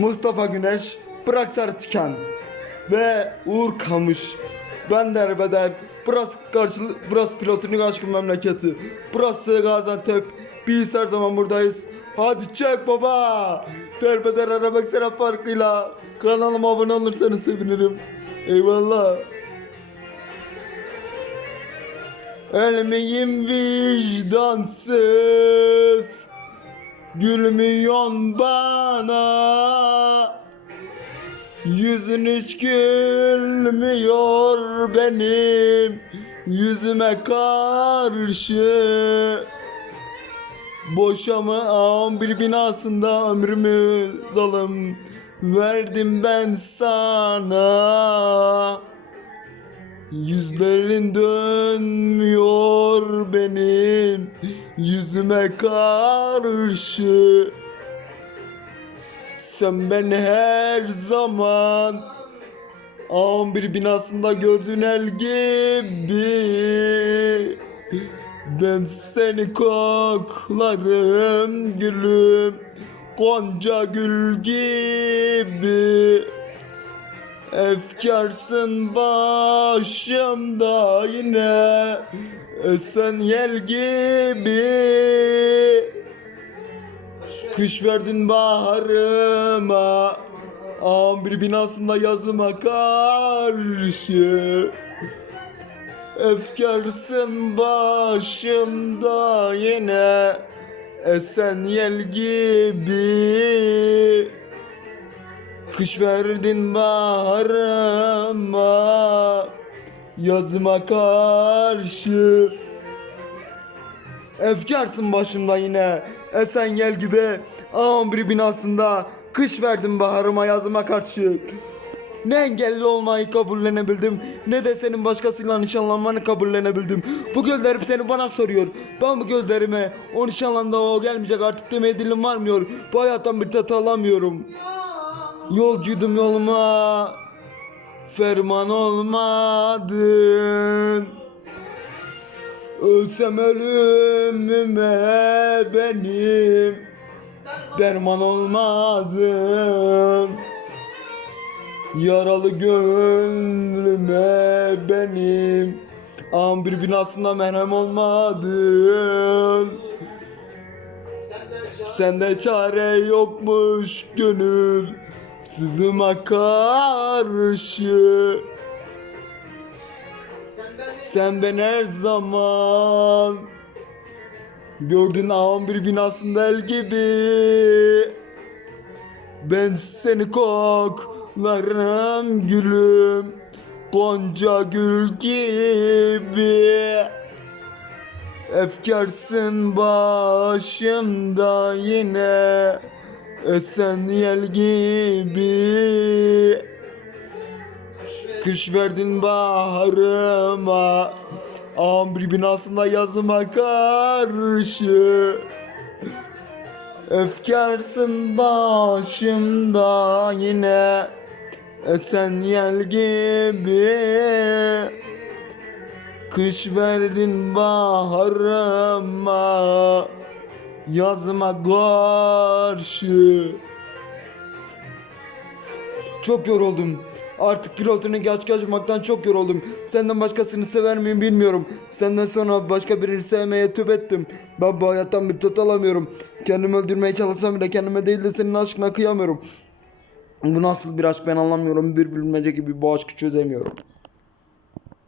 Mustafa Güneş, Bırak Sarı Tiken ve Uğur Kamış. Ben derbeder. Burası karşılı, burası pilotunun aşkın memleketi. Burası Gaziantep. Biz her zaman buradayız. Hadi çek baba. Derbeder aramak sana farkıyla. Kanalıma abone olursanız sevinirim. Eyvallah. Ölmeyim vicdansız Gülmüyorsun bana. Yüzün hiç gülmüyor benim Yüzüme karşı. Ağam bir binasında ömrümü zalim Verdim ben sana. Yüzlerin dönmüyor benim yüzüme karşı. Sen beni her zaman Ağın bir binasında gördün el gibi. Ben seni koklarım gülüm Gonca gül gibi. Efkarsın başımda yine Esen yel gibi. Kış verdin baharıma. Ağam bir binasında yazıma karşı. Efkarsın başımda yine. Esen yel gibi. Kış verdin baharıma Yazıma karşı Efkarsın başımda yine Esen yel gibi Ağam bir binasında Kış verdin baharıma yazıma karşı ne engelli olmayı kabullenebildim ne de senin başkasıyla nişanlanmanı kabullenebildim. Bu gözlerim seni bana soruyor. Ben bu gözlerime o nişanlandı o gelmeyecek artık demeye dilim varmıyor. Bu hayattan bir tat alamıyorum. Yolcuydum yoluma Ferman olmadın. Ölsem ölümüme benim. Derman olmadın. Yaralı gönlüme benim. Am bir binasında merhem olmadın. Sende çare yokmuş gönül Sızıma karşı. Sen ben her zaman? Ağam bir binasında el gibi. Ben seni koklarım gülüm. Gonca gül gibi. Efkarsın başımda yine Esen yel gibi. Kış verdin baharıma. Bir binasında yazıma karşı. Efkarsın başımda yine. Esen yel gibi. Kış verdin baharıma Yazıma karşı Çok yoruldum. Artık pilotunu geç kaçmaktan çok yoruldum. Senden başkasını sever miyim bilmiyorum. Senden sonra başka birini sevmeye tüp ettim. Ben bu hayattan bir tat alamıyorum. Kendimi öldürmeye çalışsam bile kendime değil de senin aşkına kıyamıyorum. Bu nasıl bir aşk ben anlamıyorum. Bir bilmece gibi bu aşkı çözemiyorum.